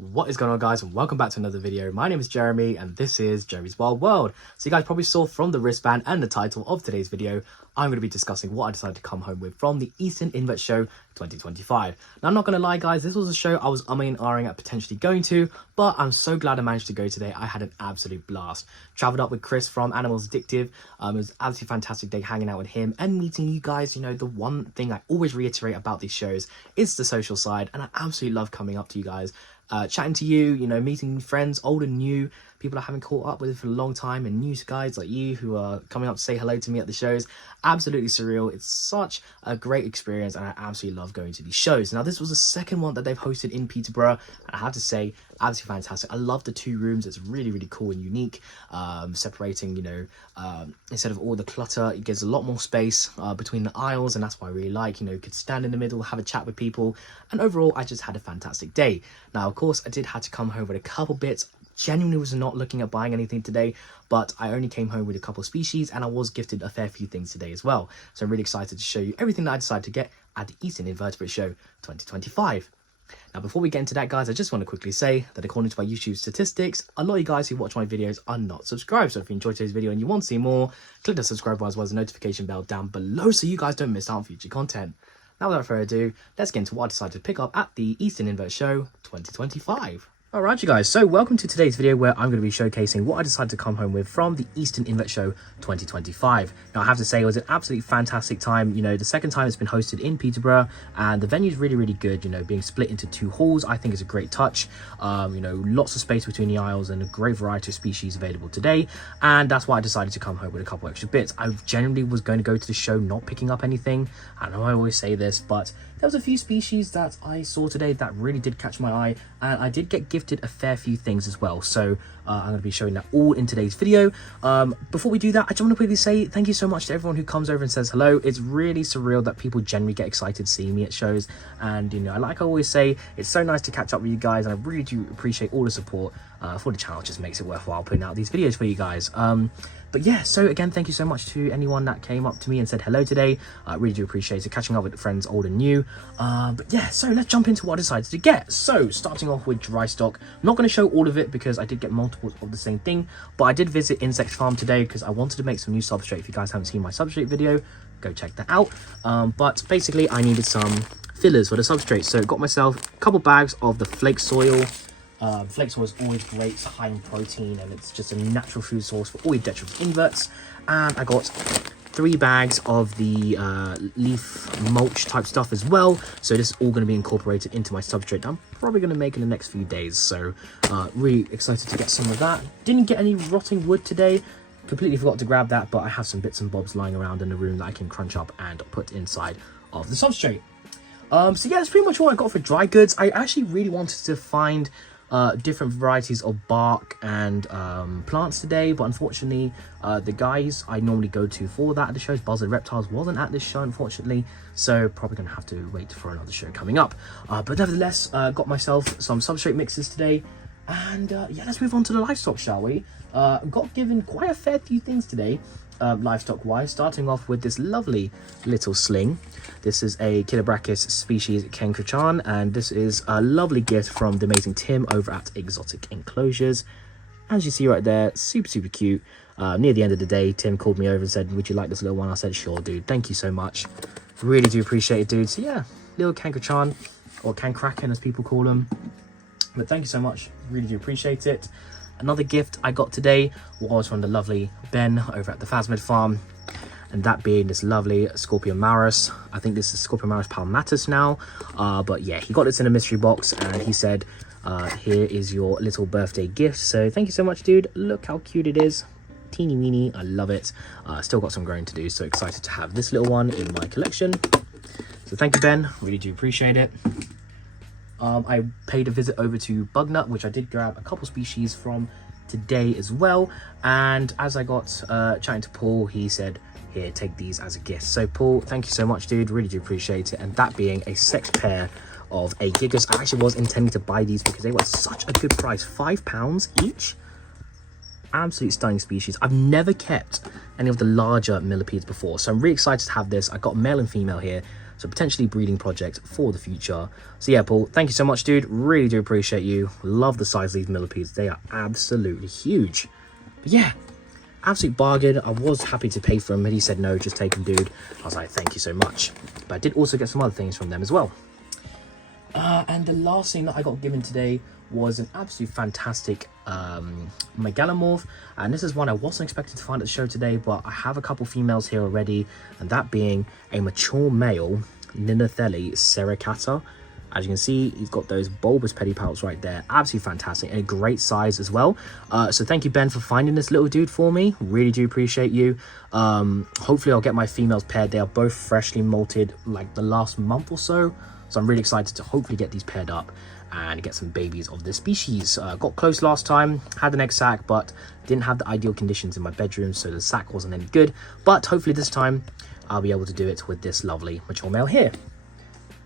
What is going on, guys, and welcome back to another video. My name is Jeremy and this is Jeremy's Wild World. So you guys probably saw from the wristband and the title of today's video, I'm going to be discussing what I decided to come home with from the Eastern Invert Show 2025. Now, I'm not going to lie, guys, this was a show I was umming and ahhing at potentially going to, but I'm so glad I managed to go today. I had an absolute blast. Traveled up with Chris from Animals Addictive. It was an absolutely fantastic day hanging out with him and meeting you guys. You know, the one thing I always reiterate about these shows is the social side, and I absolutely love coming up to you guys. Chatting to you, you know, meeting friends, old and new, people I haven't caught up with for a long time, and new guys like you who are coming up to say hello to me at the shows. Absolutely surreal. It's such a great experience, and I absolutely love going to these shows. Now, this was the second one that they've hosted in Peterborough, and I have to say, absolutely fantastic. I love the two rooms. It's really, really cool and unique. Separating, you know, instead of all the clutter, it gives a lot more space between the aisles, and that's what I really like. You know, you could stand in the middle, have a chat with people, and overall, I just had a fantastic day. Now, of course, I did have to come home with a couple bits. Genuinely was not looking at buying anything today, but I only came home with a couple of species, and I was gifted a fair few things today as well. So I'm really excited to show you everything that I decided to get at the Eastern Invertebrate Show 2025. Now, before we get into that, guys, I just want to quickly say that according to my YouTube statistics, a lot of you guys who watch my videos are not subscribed. So if you enjoyed today's video and you want to see more, click the subscribe button as well as the notification bell down below so you guys don't miss out on future content. Now, without further ado, let's get into what I decided to pick up at the Eastern Invert Show 2025. Alright, you guys, so welcome to today's video where I'm going to be showcasing what I decided to come home with from the Eastern Invert Show 2025. Now, I have to say it was an absolutely fantastic time. You know, the second time it's been hosted in Peterborough, and the venue's really, really good. You know, being split into two halls, I think is a great touch. You know, lots of space between the aisles and a great variety of species available today, and that's why I decided to come home with a couple extra bits. I genuinely was going to go to the show not picking up anything. I know I always say this, but there was a few species that I saw today that really did catch my eye, and I did get gifted a fair few things as well. So I'm going to be showing that all in today's video. Before we do that, I just want to quickly say thank you so much to everyone who comes over and says hello. It's really surreal that people generally get excited seeing me at shows, and you know, like I always say, it's so nice to catch up with you guys, and I really do appreciate all the support for the channel. It just makes it worthwhile putting out these videos for you guys. But yeah, so again, thank you so much to anyone that came up to me and said hello today. I really do appreciate it, catching up with friends old and new. But yeah, so let's jump into what I decided to get. So starting off with dry stock, I'm not going to show all of it because I did get multiples of the same thing, but I did visit Insect Farm today because I wanted to make some new substrate. If you guys haven't seen my substrate video, go check that out. But basically I needed some fillers for the substrate, so got myself a couple bags of the flake soil. Flake soil is always great, it's high in protein, and it's just a natural food source for all your detritus inverts. And I got 3 bags of the leaf mulch type stuff as well. So this is all going to be incorporated into my substrate. I'm probably going to make in the next few days. So really excited to get some of that. Didn't get any rotting wood today. Completely forgot to grab that, but I have some bits and bobs lying around in the room that I can crunch up and put inside of the substrate. So yeah, that's pretty much what I got for dry goods. I actually really wanted to find different varieties of bark and plants today, but unfortunately the guys I normally go to for that at the shows, Buzzard Reptiles, wasn't at this show unfortunately, so probably gonna have to wait for another show coming up. But nevertheless, got myself some substrate mixes today, and yeah, let's move on to the livestock, shall we? Got given quite a fair few things today, livestock wise, starting off with this lovely little sling. This is a Kilobrachys species Kenkrechan, and this is a lovely gift from the amazing Tim over at Exotic Enclosures. As you see right there, super, super cute. Near the end of the day, Tim called me over and said, would you like this little one? I said, sure, dude. Thank you so much. Really do appreciate it, dude. So yeah, little Kenkrechan, or Cancracken as people call them. But thank you so much. Really do appreciate it. Another gift I got today was from the lovely Ben over at the Phasmid farm, and that being this lovely Scorpion Maurus. I think this is Scorpion Maurus palmatus now, but yeah, he got this in a mystery box, and he said, here is your little birthday gift. So thank you so much, dude. Look how cute it is. Teeny weeny, I love it. Still got some growing to do, so excited to have this little one in my collection. So thank you, Ben. Really do appreciate it. I paid a visit over to Bugnut, which I did grab a couple species from today as well. And as I got chatting to Paul, he said, here, take these as a gift. So Paul, thank you so much, dude. Really do appreciate it. And that being a sex pair of a Gigas. I actually was intending to buy these because they were such a good price, £5 each. Absolute stunning species. I've never kept any of the larger millipedes before, so I'm really excited to have this. I got male and female here. So potentially breeding project for the future. So yeah, Paul, thank you so much, dude. Really do appreciate you. Love the size of these millipedes. They are absolutely huge. But yeah, absolute bargain. I was happy to pay for them, and he said no, just take them, dude. I was like, thank you so much. But I did also get some other things from them as well. And the last thing that I got given today was an absolute fantastic megalomorph, and this is one I wasn't expecting to find at the show today, but I have a couple females here already, and that being a mature male Ninothelli sericata. As you can see, he's got those bulbous pedipalps right there. Absolutely fantastic, and a great size as well. So thank you, Ben, for finding this little dude for me. Really do appreciate you. Hopefully I'll get my females paired. They are both freshly molted like the last month or so. So I'm really excited to hopefully get these paired up and get some babies of this species. Got close last time, had an egg sac, but didn't have the ideal conditions in my bedroom, so the sac wasn't any good. But hopefully this time I'll be able to do it with this lovely mature male here.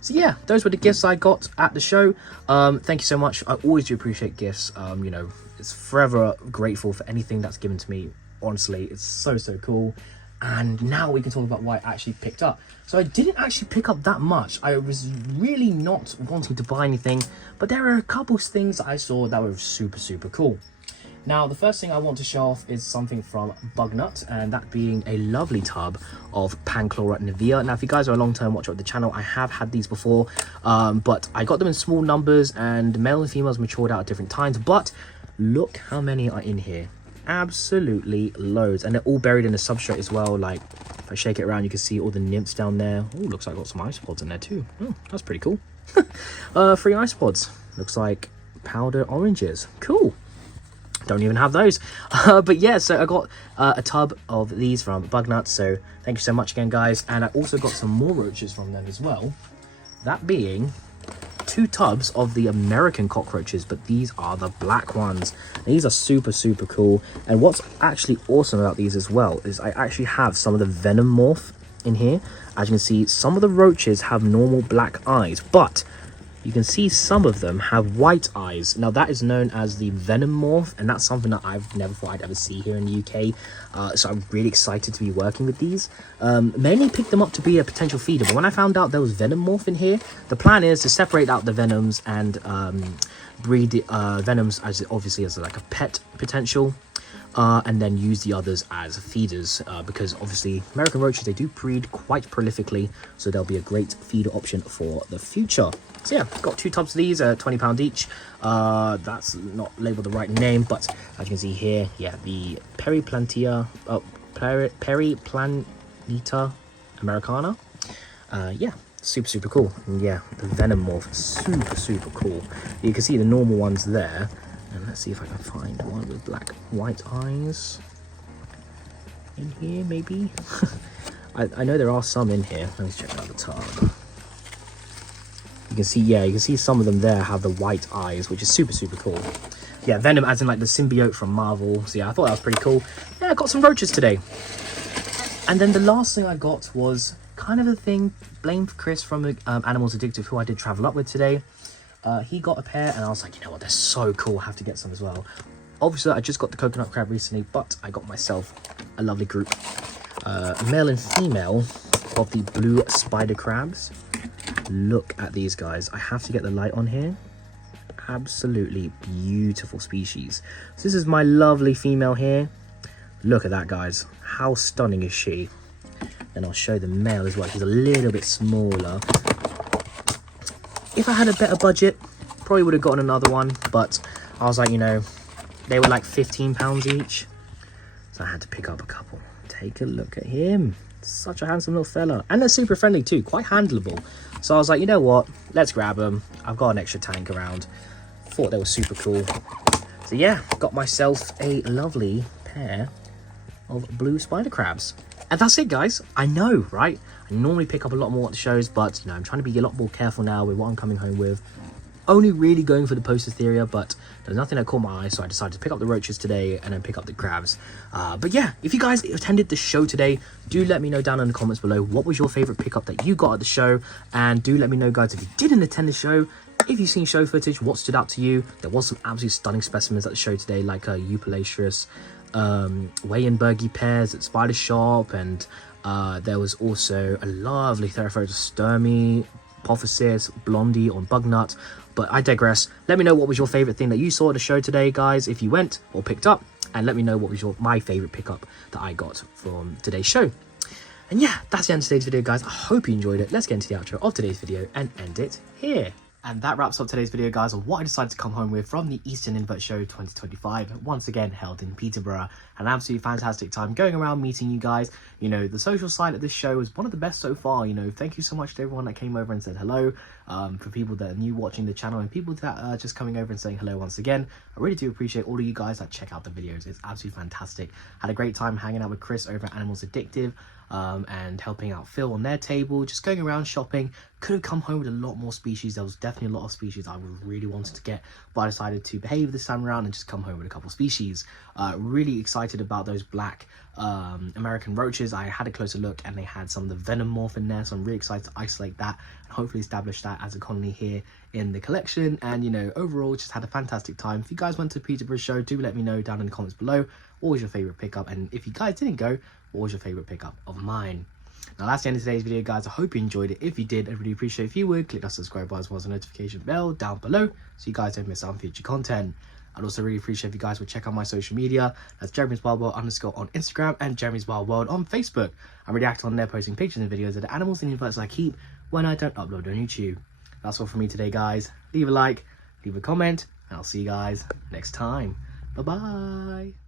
So yeah, those were the gifts I got at the show. Thank you so much. I always do appreciate gifts. You know, it's forever grateful for anything that's given to me. Honestly, it's so cool. And now we can talk about what I actually picked up. So I didn't actually pick up that much. I was really not wanting to buy anything, but there are a couple things I saw that were super cool. Now, the first thing I want to show off is something from Bugnut, and that being a lovely tub of Panchlora nevea. Now, if you guys are a long-term watcher of the channel, I have had these before, but I got them in small numbers, and male and females matured out at different times. But look how many are in here. Absolutely loads, and they're all buried in a substrate as well. Like, if I shake it around, you can see all the nymphs down there. Oh, looks like I got some isopods in there too. Oh, that's pretty cool. 3 isopods. Looks like powdered oranges. Cool. Don't even have those. But yeah, so I got a tub of these from Bugnut, so thank you so much again, guys. And I also got some more roaches from them as well, that being 2 tubs of the American cockroaches, but these are the black ones. These are super cool. And what's actually awesome about these as well is I actually have some of the venom morph in here. As you can see, some of the roaches have normal black eyes, but you can see some of them have white eyes. Now that is known as the venom morph, and that's something that I've never thought I'd ever see here in the UK. So I'm really excited to be working with these. Mainly picked them up to be a potential feeder, but when I found out there was venom morph in here, the plan is to separate out the venoms and breed venoms as obviously as like a pet potential. And then use the others as feeders, because obviously American roaches, they do breed quite prolifically, so they'll be a great feeder option for the future. So yeah, got 2 tubs of these, £20 each. That's not labeled the right name, but as you can see here, yeah, the Periplaneta americana. Yeah, super cool. And yeah, the venom morph, super cool. You can see the normal ones there. And let's see if I can find one with white eyes in here, maybe. I know there are some in here. Let's check out the tub. You can see, yeah, you can see some of them there have the white eyes, which is super cool. Yeah, venom as in like the symbiote from Marvel. So yeah, I thought that was pretty cool. Yeah, I got some roaches today. And then the last thing I got was kind of a thing, blame for Chris from Animals Addictive, who I did travel up with today. He got a pair, and I was like, you know what, they're so cool, I have to get some as well. Obviously, I just got the coconut crab recently, but I got myself a lovely group, male and female, of the blue spider crabs. Look at these guys. I have to get the light on here. Absolutely beautiful species. So this is my lovely female here. Look at that, guys. How stunning is she? And I'll show the male as well. He's a little bit smaller. If I had a better budget, probably would have gotten another one, but I was like, you know, they were like £15 each, so I had to pick up a couple. Take a look at him. Such a handsome little fella, and they're super friendly too, quite handleable. So I was like, you know what, let's grab them. I've got an extra tank around. Thought they were super cool. So yeah, got myself a lovely pair of blue spider crabs. And that's it, guys. I know, right? I normally pick up a lot more at the shows, but you know, I'm trying to be a lot more careful now with what I'm coming home with. Only really going for the Postotheria, but there's nothing that caught my eye, so I decided to pick up the roaches today and then pick up the crabs. But yeah, if you guys attended the show today, do let me know down in the comments below what was your favorite pickup that you got at the show, and do let me know, guys, if you didn't attend the show, if you've seen show footage, what stood out to you. There was some absolutely stunning specimens at the show today, like Eupalacius, Weyenbergy pairs at Spider Shop, and There was also a lovely Therophotos Sturmy, Apophysis, Blondie on Bugnut. But I digress. Let me know what was your favorite thing that you saw at the show today, guys, if you went or picked up. And let me know what was my favorite pickup that I got from today's show. And yeah, that's the end of today's video, guys. I hope you enjoyed it. Let's get into the outro of today's video and end it here. And that wraps up today's video, guys, on what I decided to come home with from the Eastern Invert Show 2025, once again held in Peterborough. An absolutely fantastic time going around meeting you guys. You know, the social side of this show was one of the best so far. You know, thank you so much to everyone that came over and said hello. For people that are new watching the channel and people that are just coming over and saying hello once again, I really do appreciate all of you guys that check out the videos. It's absolutely fantastic. Had a great time hanging out with Chris over at Animals Addictive. And helping out Phil on their table, just going around shopping. Could have come home with a lot more species. There was definitely a lot of species I really wanted to get, but I decided to behave this time around and just come home with a couple species. Really excited about those black American roaches. I had a closer look and they had some of the venom morph in there, so I'm really excited to isolate that and hopefully establish that as a colony here in the collection. And you know, overall just had a fantastic time. If you guys went to Peterborough show, do let me know down in the comments below what was your favorite pickup, and if you guys didn't go, what was your favorite pickup of mine. Now that's the end of today's video, guys. I hope you enjoyed it. If you did, I'd really appreciate if you would click that subscribe button as well as the notification bell down below so you guys don't miss out on future content. I'd also really appreciate if you guys would check out my social media. That's Jeremy's Wild World _ on Instagram and Jeremy's Wild World on Facebook. I'm really active on there, posting pictures and videos of the animals and inverts I keep when I don't upload on YouTube. That's all from me today, guys. Leave a like, leave a comment, and I'll see you guys next time. Bye bye.